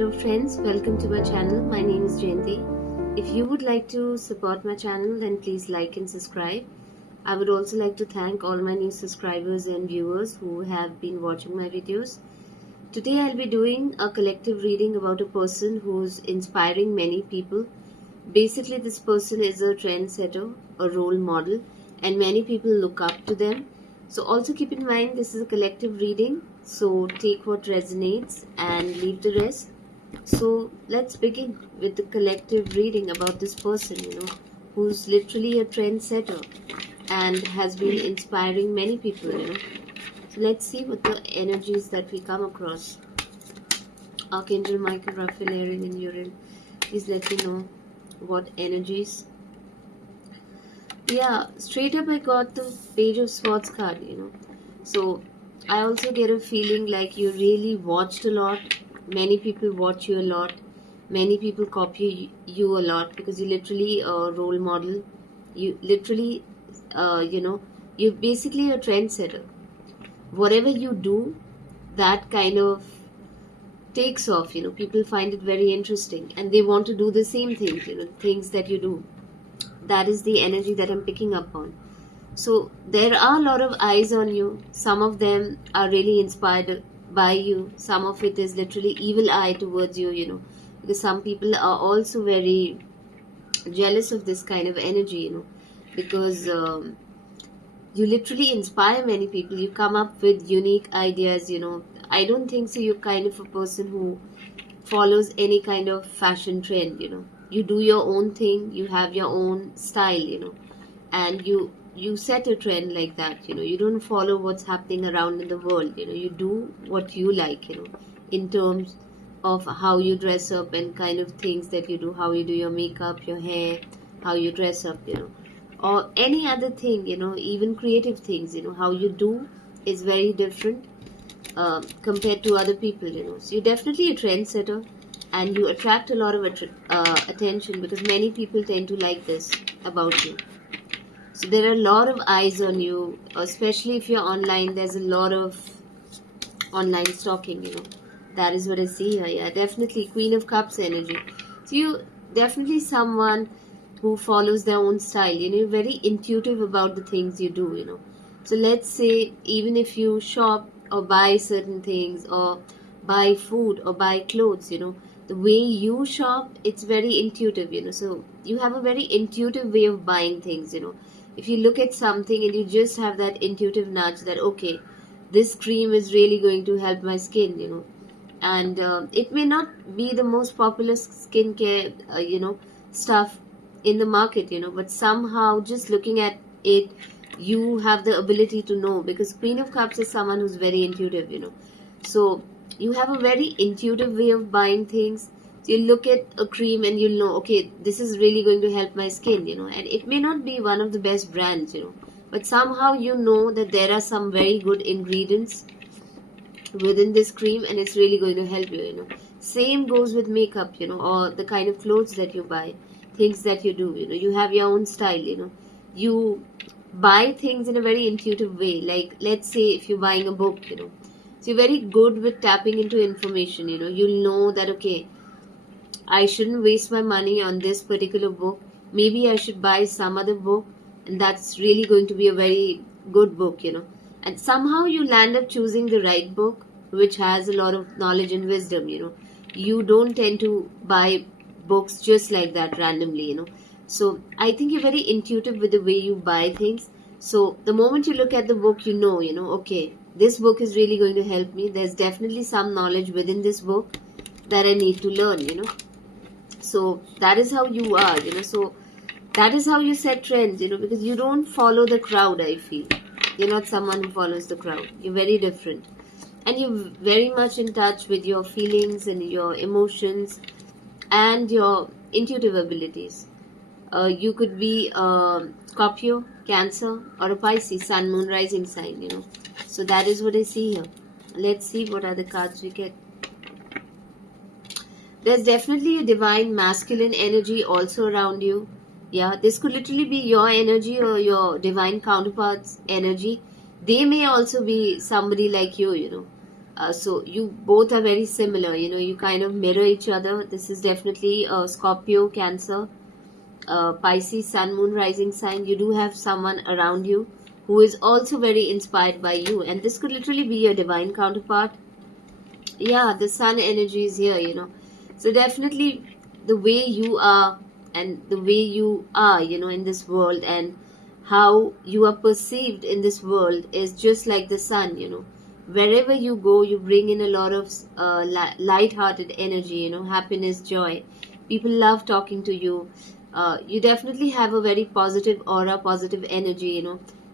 Hello friends, welcome to my channel. My name is Jayanti. If you would like to support my channel, then please like and subscribe. I would also like to thank all my new subscribers and viewers who have been watching my videos. Today I'll be doing a collective reading about a person who's inspiring many people. Basically, this person is a trendsetter, a role model, and many people look up to them. So also keep in mind this is a collective reading, so take what resonates and leave the rest. So let's begin with the collective reading about this person, who's literally a trendsetter and has been inspiring many people. So let's see what the energies that we come across. Archangel Michael, Raphael, Ariel, and Uriel, please let me know what energies. Yeah, straight up I got the Page of Swords card, So I also get a feeling like you really watched a lot. Many people watch you a lot. Many people copy you a lot because you literally a role model. You literally, you're basically a trendsetter. Whatever you do, that kind of takes off. People find it very interesting and they want to do the same things. Things that you do. That is the energy that I'm picking up on. So there are a lot of eyes on you. Some of them are really inspired by you. Some of it is literally evil eye towards you, because some people are also very jealous of this kind of energy, because you literally inspire many people. You come up with unique ideas, I don't think so you're kind of a person who follows any kind of fashion trend, You do your own thing, you have your own style, and you set a trend like that, You don't follow what's happening around in the world, You do what you like, in terms of how you dress up and kind of things that you do, how you do your makeup, your hair, how you dress up, or any other thing, even creative things, how you do is very different compared to other people, So you're definitely a trendsetter and you attract a lot of attention because many people tend to like this about you. So there are a lot of eyes on you, especially if you're online. There's a lot of online stalking, That is what I see here. Yeah, definitely Queen of Cups energy. So you definitely someone who follows their own style, you're very intuitive about the things you do, So let's say even if you shop or buy certain things or buy food or buy clothes, the way you shop, it's very intuitive, So you have a very intuitive way of buying things, If you look at something and you just have that intuitive nudge that, okay, this cream is really going to help my skin, and it may not be the most popular skincare, stuff in the market, but somehow just looking at it, you have the ability to know because Queen of Cups is someone who's very intuitive, So you have a very intuitive way of buying things. So you look at a cream and you'll know, okay, this is really going to help my skin, and it may not be one of the best brands, but somehow you know that there are some very good ingredients within this cream and it's really going to help you, Same goes with makeup, or the kind of clothes that you buy, things that you do, You have your own style, You buy things in a very intuitive way. Like, let's say if you're buying a book, So you're very good with tapping into information, You'll know that, okay, I shouldn't waste my money on this particular book. Maybe I should buy some other book and that's really going to be a very good book, And somehow you land up choosing the right book, which has a lot of knowledge and wisdom, You don't tend to buy books just like that randomly, So I think you're very intuitive with the way you buy things. So the moment you look at the book, okay, this book is really going to help me. There's definitely some knowledge within this book that I need to learn, So that is how you are, So that is how you set trends, because you don't follow the crowd, I feel. You're not someone who follows the crowd. You're very different. And you're very much in touch with your feelings and your emotions and your intuitive abilities. You could be a Scorpio, Cancer, or a Pisces, Sun, Moon, Rising sign, So that is what I see here. Let's see what other cards we get. There's definitely a divine masculine energy also around you. Yeah, this could literally be your energy or your divine counterpart's energy. They may also be somebody like you, So you both are very similar, you kind of mirror each other. This is definitely Scorpio, Cancer, Pisces, Sun, Moon, Rising sign. You do have someone around you who is also very inspired by you, and this could literally be your divine counterpart. Yeah, the sun energy is here. So definitely the way you are and the way you are, in this world, and how you are perceived in this world is just like the sun. Wherever you go, you bring in a lot of light-hearted energy, happiness, joy. People love talking to you. You definitely have a very positive aura, positive energy.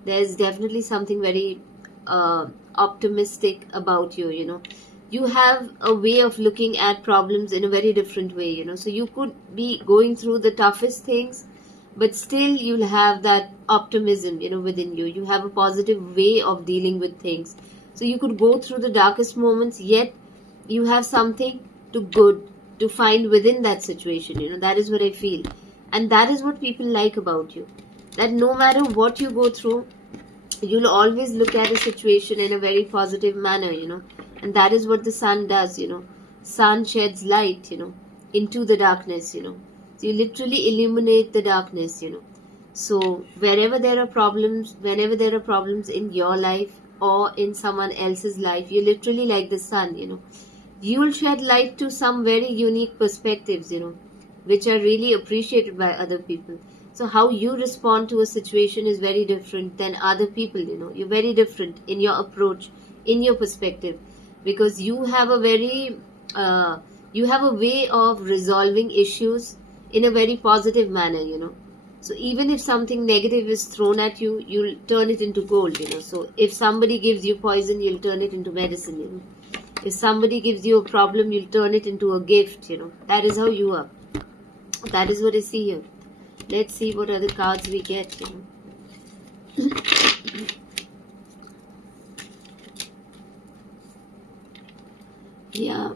There's definitely something very optimistic about you. You have a way of looking at problems in a very different way. So you could be going through the toughest things, but still you'll have that optimism, within you. You have a positive way of dealing with things. So you could go through the darkest moments, yet you have something to good to find within that situation. That is what I feel. And that is what people like about you. That no matter what you go through, you'll always look at a situation in a very positive manner. And that is what the sun does. Sun sheds light, into the darkness. So you literally illuminate the darkness. So wherever there are problems, whenever there are problems in your life or in someone else's life, you're literally like the sun. You will shed light to some very unique perspectives, which are really appreciated by other people. So how you respond to a situation is very different than other people. You're very different in your approach, in your perspective, because you have a way of resolving issues in a very positive manner. So even if something negative is thrown at you, you'll turn it into gold. So if somebody gives you poison, you'll turn it into medicine. If somebody gives you a problem, you'll turn it into a gift. That is how you are. That is what I see here. Let's see what other cards we get. Yeah.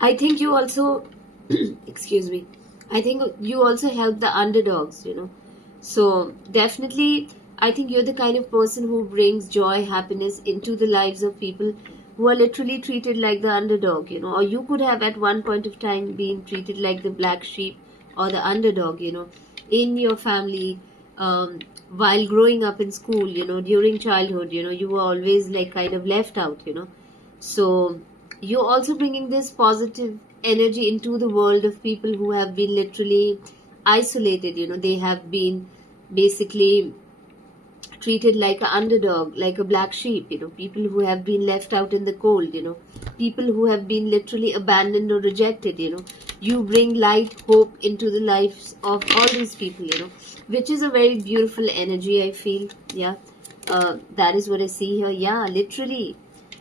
I think you also, excuse me, I think you also help the underdogs. So definitely, I think you're the kind of person who brings joy, happiness into the lives of people who are literally treated like the underdog. Or you could have at one point of time been treated like the black sheep or the underdog, in your family, while growing up in school, during childhood, you were always like kind of left out. So you're also bringing this positive energy into the world of people who have been literally isolated. They have been basically treated like an underdog, like a black sheep. People who have been left out in the cold. People who have been literally abandoned or rejected. You bring light, hope into the lives of all these people. Which is a very beautiful energy, I feel. Yeah, that is what I see here. Yeah, literally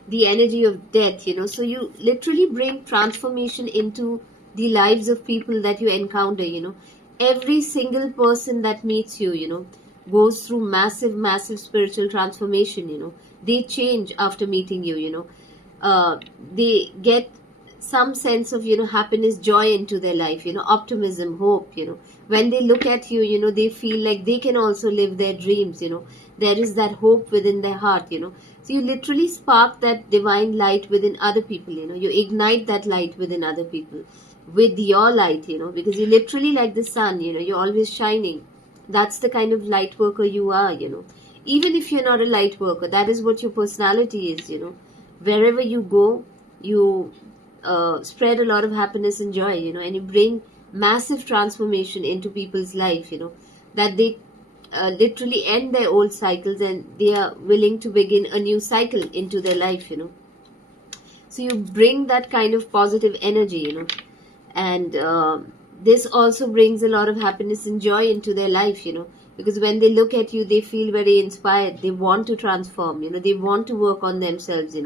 the energy of death. So you literally bring transformation into the lives of people that you encounter. Every single person that meets you, goes through massive spiritual transformation. They change after meeting you. They get some sense of happiness, joy into their life, optimism, hope. When they look at you, they feel like they can also live their dreams. There is that hope within their heart. So you literally spark that divine light within other people. You ignite that light within other people with your light. Because you literally like the sun. You're always shining. That's the kind of light worker you are. Even if you're not a light worker, that is what your personality is. Wherever you go, you spread a lot of happiness and joy. And you bring massive transformation into people's life. That they literally end their old cycles and they are willing to begin a new cycle into their life. So you bring that kind of positive energy. And this also brings a lot of happiness and joy into their life. Because when they look at you, they feel very inspired. They want to transform. They want to work on themselves.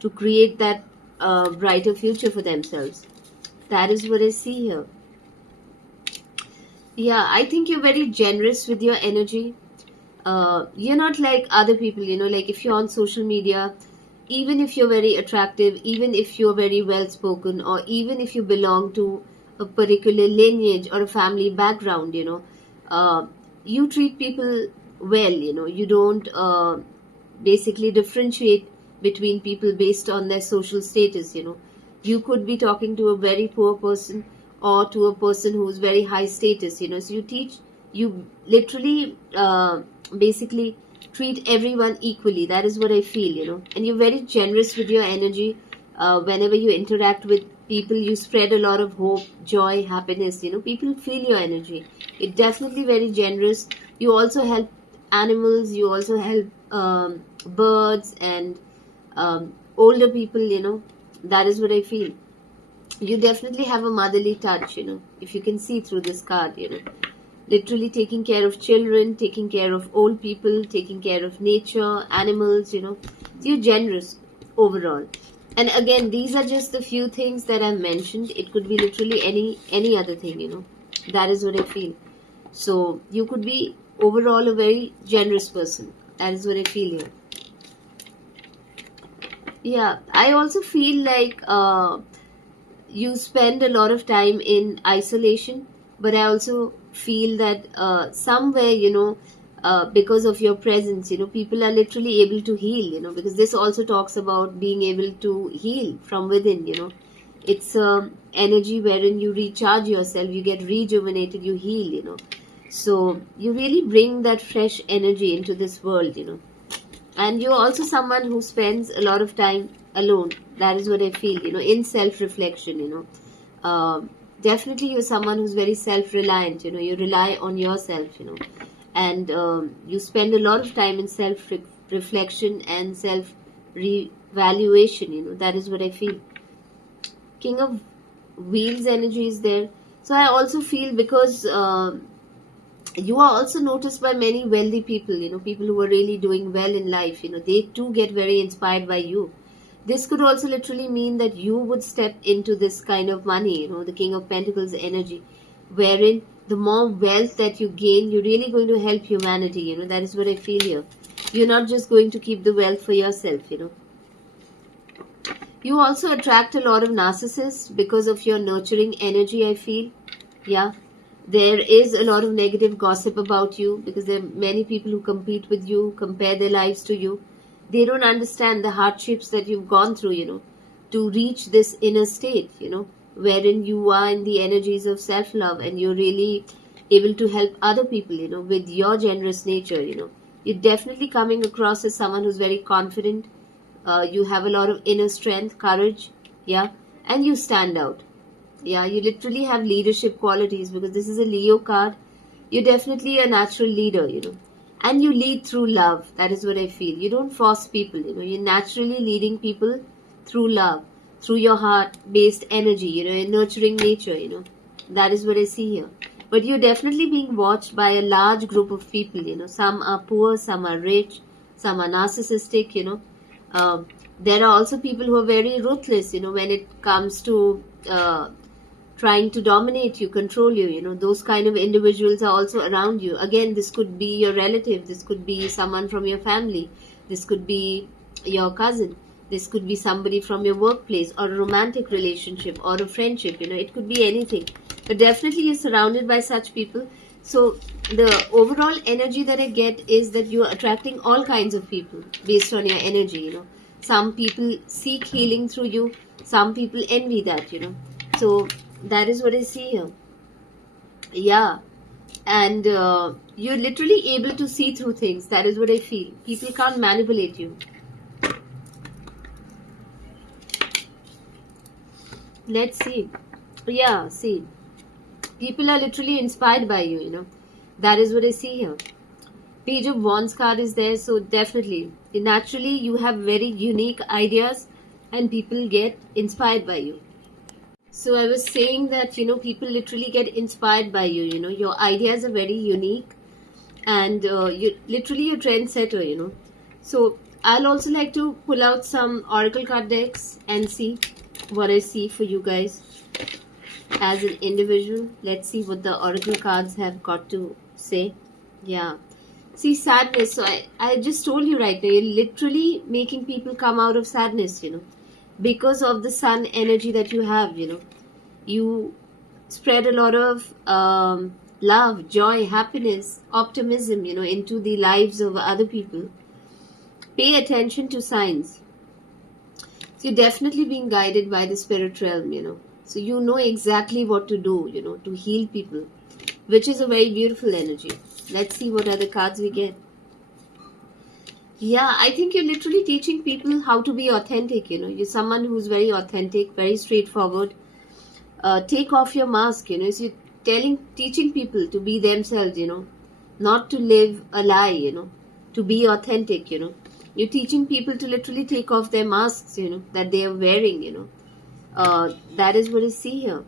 To create that brighter future for themselves. That is what I see here. Yeah, I think you're very generous with your energy. You're not like other people. Like if you're on social media, even if you're very attractive, even if you're very well spoken, or even if you belong to a particular lineage or a family background, you treat people well. You don't basically differentiate between people based on their social status. You could be talking to a very poor person or to a person who's very high status. So you literally basically treat everyone equally. That is what I feel. And you're very generous with your energy. Whenever you interact with people, you spread a lot of hope, joy, happiness. People feel your energy. It's definitely very generous. You also help animals. You also help birds and older people. That is what I feel. You definitely have a motherly touch. If you can see through this card. Literally taking care of children, taking care of old people, taking care of nature, animals. So you're generous overall. And again, these are just the few things that I mentioned. It could be literally any other thing. That is what I feel. So you could be overall a very generous person. That is what I feel here. Yeah, I also feel like you spend a lot of time in isolation, but I also feel that somewhere, because of your presence, people are literally able to heal, because this also talks about being able to heal from within. It's energy wherein you recharge yourself, you get rejuvenated, you heal. So you really bring that fresh energy into this world. And you're also someone who spends a lot of time alone. That is what I feel, in self-reflection. Definitely you're someone who's very self-reliant. You rely on yourself. And you spend a lot of time in self-reflection and self-revaluation. That is what I feel. King of Wheels energy is there. So I also feel because you are also noticed by many wealthy people, people who are really doing well in life. They too get very inspired by you. This could also literally mean that you would step into this kind of money, the King of Pentacles energy, wherein the more wealth that you gain, you're really going to help humanity. That is what I feel here. You're not just going to keep the wealth for yourself. You also attract a lot of narcissists because of your nurturing energy, I feel. Yeah. There is a lot of negative gossip about you because there are many people who compete with you, compare their lives to you. They don't understand the hardships that you've gone through, to reach this inner state, wherein you are in the energies of self-love and you're really able to help other people, with your generous nature. You're definitely coming across as someone who's very confident. You have a lot of inner strength, courage, yeah, and you stand out. Yeah, you literally have leadership qualities because this is a Leo card. You're definitely a natural leader, and you lead through love. That is what I feel. You don't force people, you're naturally leading people through love, through your heart-based energy, your nurturing nature, that is what I see here. But you're definitely being watched by a large group of people, some are poor, some are rich, some are narcissistic, there are also people who are very ruthless, when it comes to trying to dominate you, control you, those kind of individuals are also around you. Again, this could be your relative, this could be someone from your family, this could be your cousin, this could be somebody from your workplace or a romantic relationship or a friendship, it could be anything. But definitely you're surrounded by such people. So the overall energy that I get is that you're attracting all kinds of people based on your energy, Some people seek healing through you, some people envy that, So that is what I see here. Yeah. And you're literally able to see through things. That is what I feel. People can't manipulate you. Let's see. Yeah, see. People are literally inspired by you, That is what I see here. Page of Wands card is there. So definitely, naturally, you have very unique ideas and people get inspired by you. So I was saying that, people literally get inspired by you, your ideas are very unique and you're literally a trendsetter, So I'll also like to pull out some oracle card decks and see what I see for you guys as an individual. Let's see what the oracle cards have got to say. Yeah. See, sadness. So I just told you right now, you're literally making people come out of sadness, because of the sun energy that you have. You spread a lot of love, joy, happiness, optimism, into the lives of other people. Pay attention to signs. You're definitely being guided by the spirit realm, So you know exactly what to do, to heal people, which is a very beautiful energy. Let's see what other cards we get. Yeah, I think you're literally teaching people how to be authentic, You're someone who's very authentic, very straightforward. Take off your mask, So you're teaching people to be themselves, not to live a lie, to be authentic, You're teaching people to literally take off their masks, that they are wearing, that is what I see here.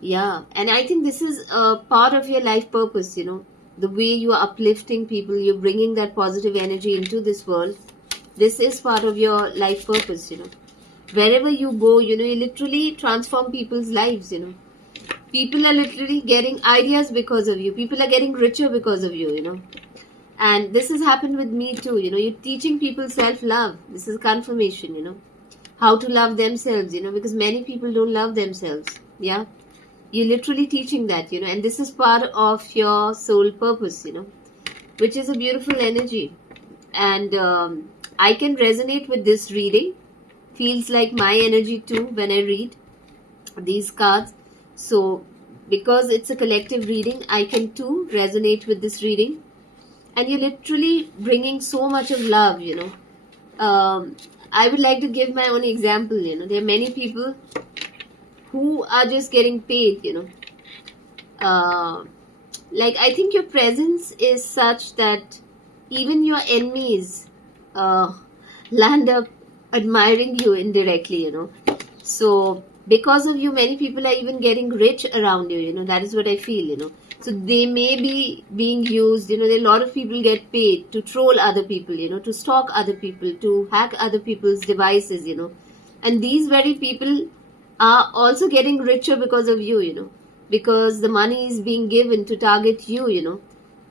Yeah, and I think this is a part of your life purpose, the way you are uplifting people, you're bringing that positive energy into this world. This is part of your life purpose, Wherever you go, you literally transform people's lives, People are literally getting ideas because of you. People are getting richer because of you, And this has happened with me too, You're teaching people self-love. This is confirmation, How to love themselves, because many people don't love themselves. Yeah. You're literally teaching that, and this is part of your soul purpose, which is a beautiful energy. And I can resonate with this reading. Feels like my energy too when I read these cards. So because it's a collective reading, I can too resonate with this reading. And you're literally bringing so much of love, I would like to give my own example, There are many people who are just getting paid, Like, I think your presence is such that even your enemies land up admiring you indirectly, So because of you, many people are even getting rich around you, That is what I feel, So they may be being used, there are a lot of people get paid to troll other people, to stalk other people, to hack other people's devices, And these very people are also getting richer because of you, Because the money is being given to target you,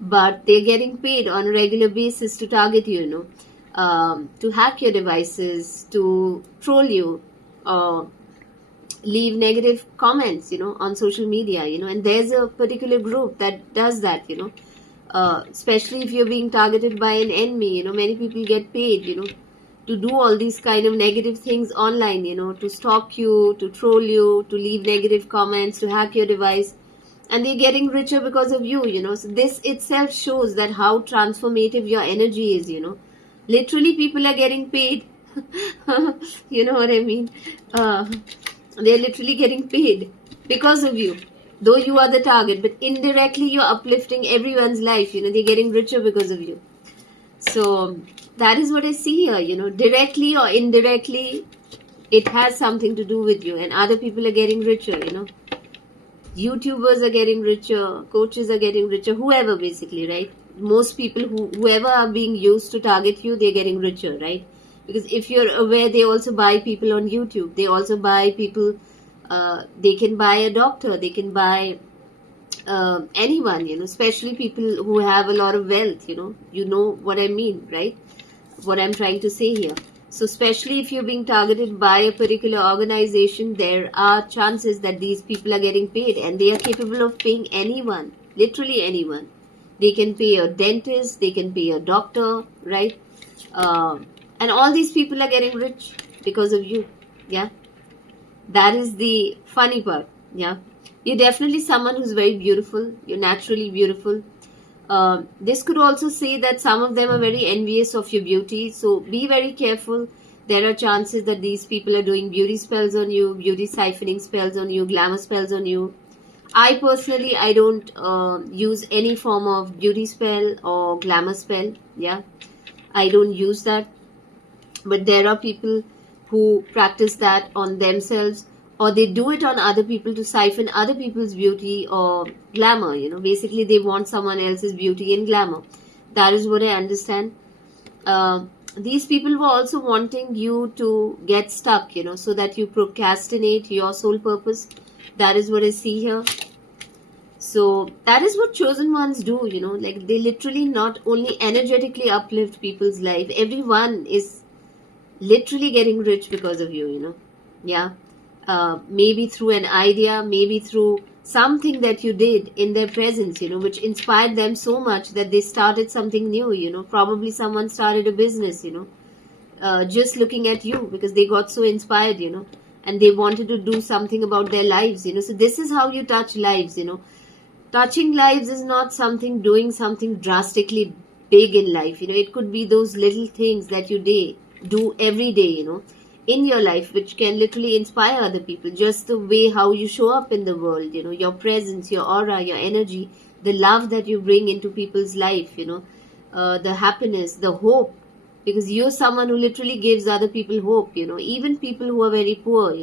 But they're getting paid on a regular basis to target you, To hack your devices, to troll you, leave negative comments, on social media, And there's a particular group that does that, Especially if you're being targeted by an enemy, many people get paid, to do all these kind of negative things online, to stalk you, to troll you, to leave negative comments, to hack your device. And they're getting richer because of you, So this itself shows that how transformative your energy is, Literally people are getting paid. You know what I mean? They're literally getting paid because of you. Though you are the target, but indirectly you're uplifting everyone's life, They're getting richer because of you. So that is what I see here, Directly or indirectly, it has something to do with you. And other people are getting richer, YouTubers are getting richer, coaches are getting richer, whoever basically, right? Most people, whoever are being used to target you, they're getting richer, right? Because if you're aware, they also buy people on YouTube. They also buy people, they can buy a doctor, they can buy anyone, especially people who have a lot of wealth, you know what I mean, right? What I'm trying to say here. So especially if you're being targeted by a particular organization, there are chances that these people are getting paid, and they are capable of paying anyone, literally anyone. They can pay a dentist, they can pay a doctor, right? And all these people are getting rich because of you. Yeah. That is the funny part. Yeah. You're definitely someone who's very beautiful. You're naturally beautiful. This could also say that some of them are very envious of your beauty. So be very careful. There are chances that these people are doing beauty spells on you, beauty siphoning spells on you, glamour spells on you. I personally, I don't use any form of beauty spell or glamour spell. Yeah. I don't use that. But there are people who practice that on themselves, or they do it on other people to siphon other people's beauty or glamour, Basically, they want someone else's beauty and glamour. That is what I understand. These people were also wanting you to get stuck, so that you procrastinate your soul purpose. That is what I see here. So that is what chosen ones do, Like, they literally not only energetically uplift people's life, everyone is literally getting rich because of you, Yeah. Maybe through an idea, maybe through something that you did in their presence, which inspired them so much that they started something new, Probably someone started a business, just looking at you, because they got so inspired, and they wanted to do something about their lives, so this is how you touch lives. Touching lives is not something, doing something drastically big in life. It could be those little things that you do every day, in your life, which can literally inspire other people. Just the way how you show up in the world, your presence, your aura, your energy, the love that you bring into people's life, the happiness, the hope, because you're someone who literally gives other people hope, even people who are very poor,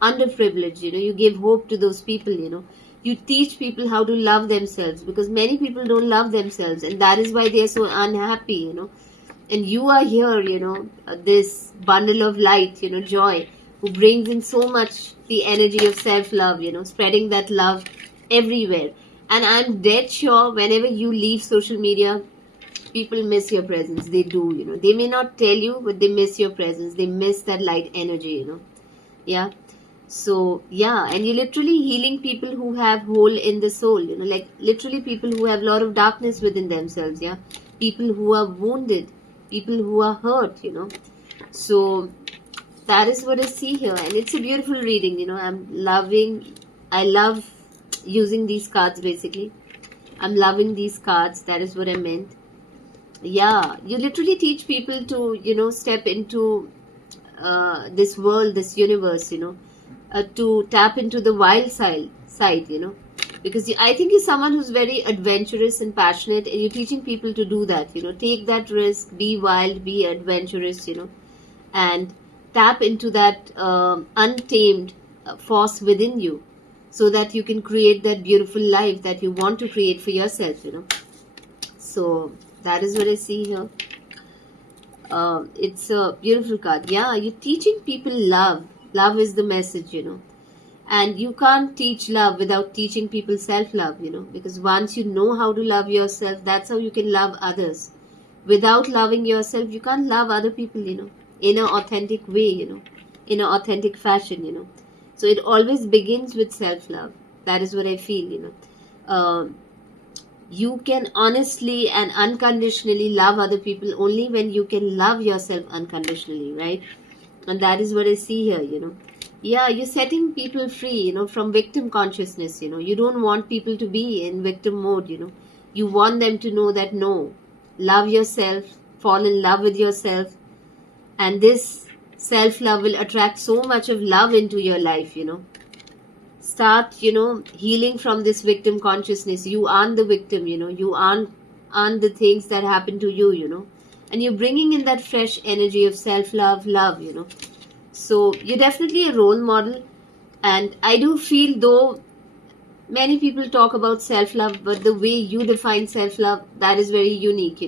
underprivileged, you give hope to those people, you teach people how to love themselves, because many people don't love themselves, and that is why they are so unhappy, and you are here, this bundle of light, joy, who brings in so much the energy of self-love, spreading that love everywhere. And I'm dead sure whenever you leave social media, people miss your presence. They do, they may not tell you, but they miss your presence. They miss that light energy, yeah. So yeah, and you're literally healing people who have hole in the soul, like literally people who have a lot of darkness within themselves, yeah, people who are wounded, people who are hurt, so that is what I see here, and it's a beautiful reading. I love using these cards. Basically, I'm loving these cards. That is what I meant. Yeah, you literally teach people to step into this world, this universe, to tap into the wild side, because I think you're someone who's very adventurous and passionate, and you're teaching people to do that, take that risk, be wild, be adventurous, and tap into that untamed force within you, so that you can create that beautiful life that you want to create for yourself, so that is what I see here. It's a beautiful card. Yeah, you're teaching people love. Love is the message, and you can't teach love without teaching people self-love, because once you know how to love yourself, that's how you can love others. Without loving yourself, you can't love other people, in an authentic way, in an authentic fashion, so it always begins with self-love. That is what I feel, you can honestly and unconditionally love other people only when you can love yourself unconditionally, right? And that is what I see here, yeah, you're setting people free, from victim consciousness, you don't want people to be in victim mode, you want them to know that no, love yourself, fall in love with yourself, and this self-love will attract so much of love into your life, start healing from this victim consciousness. You aren't the victim, you aren't the things that happen to you, and you're bringing in that fresh energy of self-love, so you're definitely a role model. And I do feel, though many people talk about self-love, but the way you define self-love, that is very unique,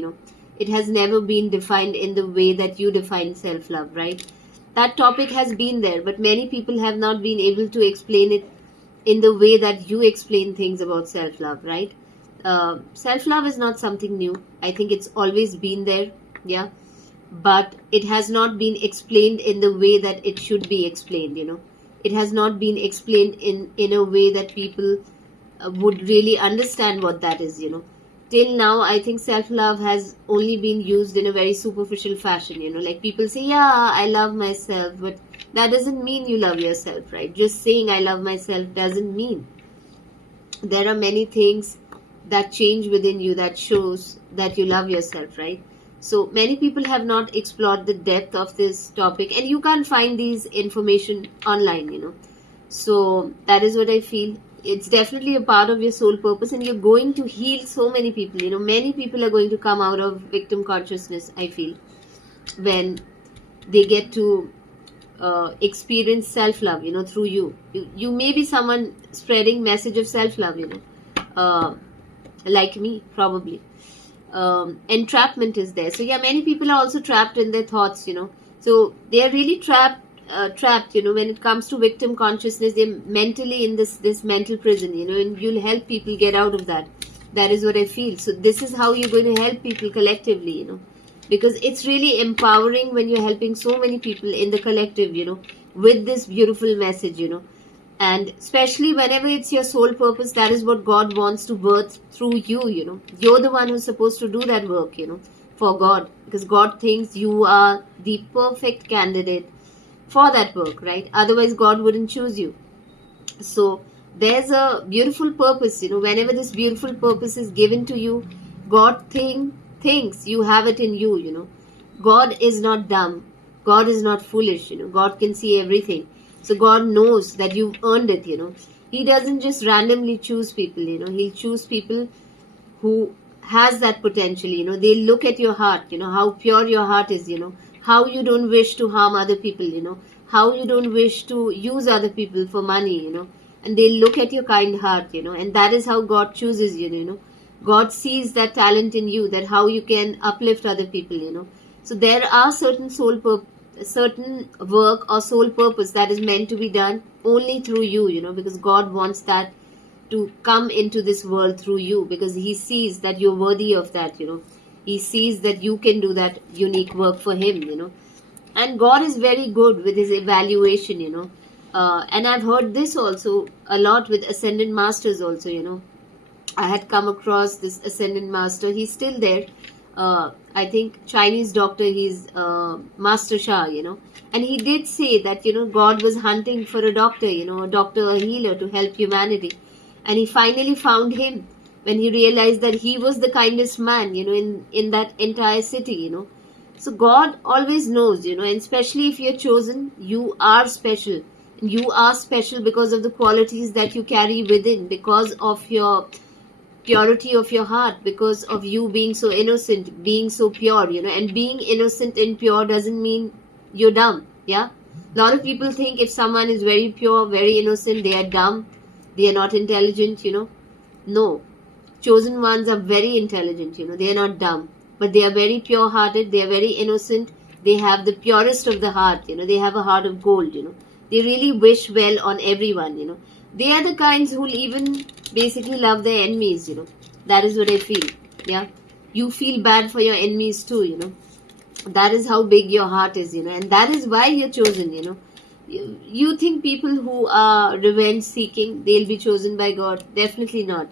it has never been defined in the way that you define self-love, right? That topic has been there, but many people have not been able to explain it in the way that you explain things about self-love, right? Self-love is not something new. I think it's always been there, yeah, but it has not been explained in the way that it should be explained, it has not been explained in a way that people would really understand what that is, till now. I think self-love has only been used in a very superficial fashion, like people say, yeah, I love myself, but that doesn't mean you love yourself, right? Just saying I love myself doesn't mean. There are many things that change within you that shows that you love yourself, right? So many people have not explored the depth of this topic, and you can't find these information online, so that is what I feel. It's definitely a part of your soul purpose, and you're going to heal so many people, many people are going to come out of victim consciousness, I feel, when they get to experience self-love, through you may be someone spreading message of self-love, like me, probably. Entrapment is there. So yeah, many people are also trapped in their thoughts, so they are really trapped, when it comes to victim consciousness. They're mentally in this mental prison, and you'll help people get out of that. That is what I feel. So this is how you're going to help people collectively, because it's really empowering when you're helping so many people in the collective, with this beautiful message, and especially whenever it's your soul purpose. That is what God wants to birth through you, you're the one who's supposed to do that work, for God, because God thinks you are the perfect candidate for that work, right? Otherwise God wouldn't choose you. So there's a beautiful purpose, whenever this beautiful purpose is given to you, God thinks you have it in you. God is not dumb, God is not foolish, God can see everything. So God knows that you've earned it. He doesn't just randomly choose people, he'll choose people who has that potential. They look at your heart, how pure your heart is, how you don't wish to harm other people, how you don't wish to use other people for money, and they look at your kind heart, and that is how God chooses you. God sees that talent in you, that how you can uplift other people, so there are certain work or soul purpose that is meant to be done only through you, because God wants that to come into this world through you, because he sees that you're worthy of that. He sees that you can do that unique work for him. And God is very good with his evaluation. And I've heard this also a lot with ascendant masters also. I had come across this ascendant master. He's still there. I think Chinese doctor. He's Master Shah. And he did say that God was hunting for a doctor. A doctor, a healer to help humanity. And he finally found him when he realized that he was the kindest man, in that entire city, So God always knows, and especially if you're chosen, you are special. You are special because of the qualities that you carry within, because of your purity of your heart, because of you being so innocent, being so pure, and being innocent and pure doesn't mean you're dumb, yeah? A lot of people think if someone is very pure, very innocent, they are dumb, they are not intelligent, No. Chosen ones are very intelligent, they are not dumb. But they are very pure hearted, they are very innocent, they have the purest of the heart, they have a heart of gold, They really wish well on everyone, They are the kinds who will even basically love their enemies, That is what I feel, yeah. You feel bad for your enemies too, That is how big your heart is, and that is why you're chosen, You think people who are revenge seeking, they'll be chosen by God? Definitely not,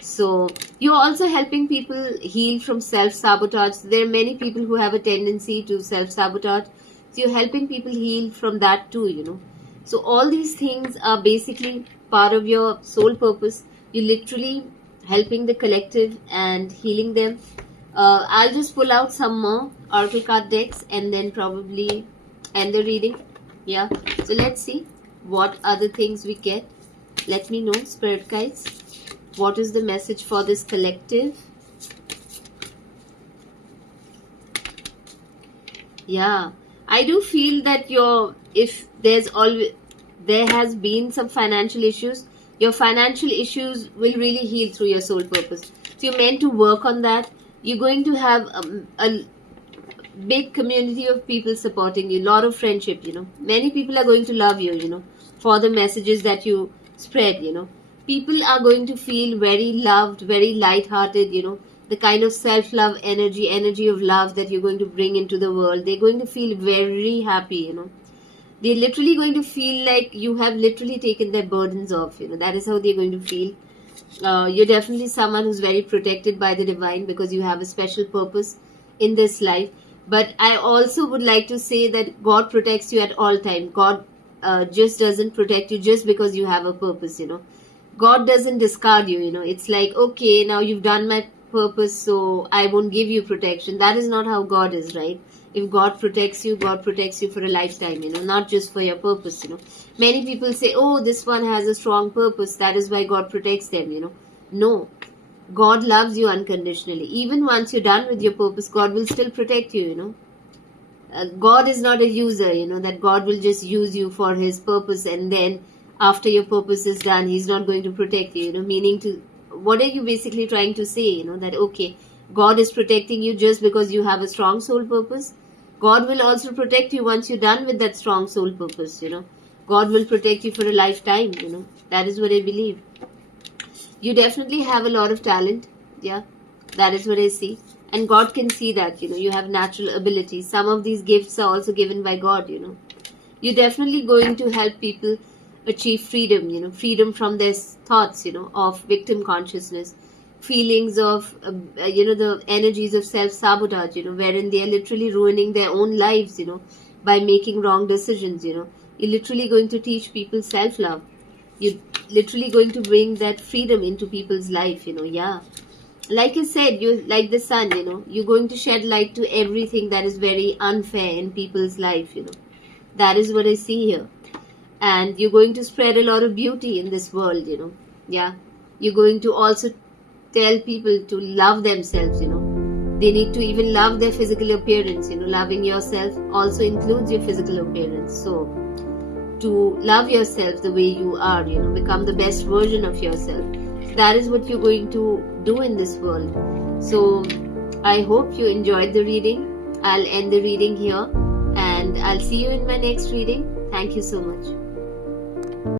So you're also helping people heal from self-sabotage. There are many people who have a tendency to self-sabotage. So you're helping people heal from that too, So all these things are basically part of your soul purpose. You're literally helping the collective and healing them. I'll just pull out some more oracle card decks and then probably end the reading. Yeah, so let's see what other things we get. Let me know, spirit guides, what is the message for this collective. Yeah, I do feel that if there has been some financial issues, your financial issues will really heal through your soul purpose. So you're meant to work on that. You're going to have a big community of people supporting you, lot of friendship, Many people are going to love you, for the messages that you spread, People are going to feel very loved, very light-hearted, The kind of self-love energy of love that you're going to bring into the world. They're going to feel very happy, They're literally going to feel like you have literally taken their burdens off, That is how they're going to feel. You're definitely someone who's very protected by the divine because you have a special purpose in this life. But I also would like to say that God protects you at all time. God just doesn't protect you just because you have a purpose, God doesn't discard you, It's like, okay, now you've done my purpose, so I won't give you protection. That is not how God is, right? If God protects you for a lifetime, not just for your purpose, Many people say, oh, this one has a strong purpose, that is why God protects them, No. God loves you unconditionally. Even once you're done with your purpose, God will still protect you, God is not a user, that God will just use you for his purpose and then after your purpose is done, he's not going to protect you, meaning to, what are you basically trying to say, that, okay, God is protecting you just because you have a strong soul purpose. God will also protect you once you're done with that strong soul purpose, God will protect you for a lifetime, That is what I believe. You definitely have a lot of talent, yeah, that is what I see. And God can see that, you have natural abilities. Some of these gifts are also given by God, You're definitely going to help people achieve freedom, freedom from their thoughts, of victim consciousness, feelings of the energies of self-sabotage, wherein they are literally ruining their own lives, by making wrong decisions. You're literally going to teach people self-love. You're literally going to bring that freedom into people's life. Yeah, like I said, you like the sun. You're going to shed light to everything that is very unfair in people's life. That is what I see here. And you're going to spread a lot of beauty in this world. Yeah, you're going to also tell people to love themselves. They need to even love their physical appearance. Loving yourself also includes your physical appearance. So to love yourself the way you are, become the best version of yourself. That is what you're going to do in this world. So I hope you enjoyed the reading. I'll end the reading here, and I'll see you in my next reading. Thank you so much.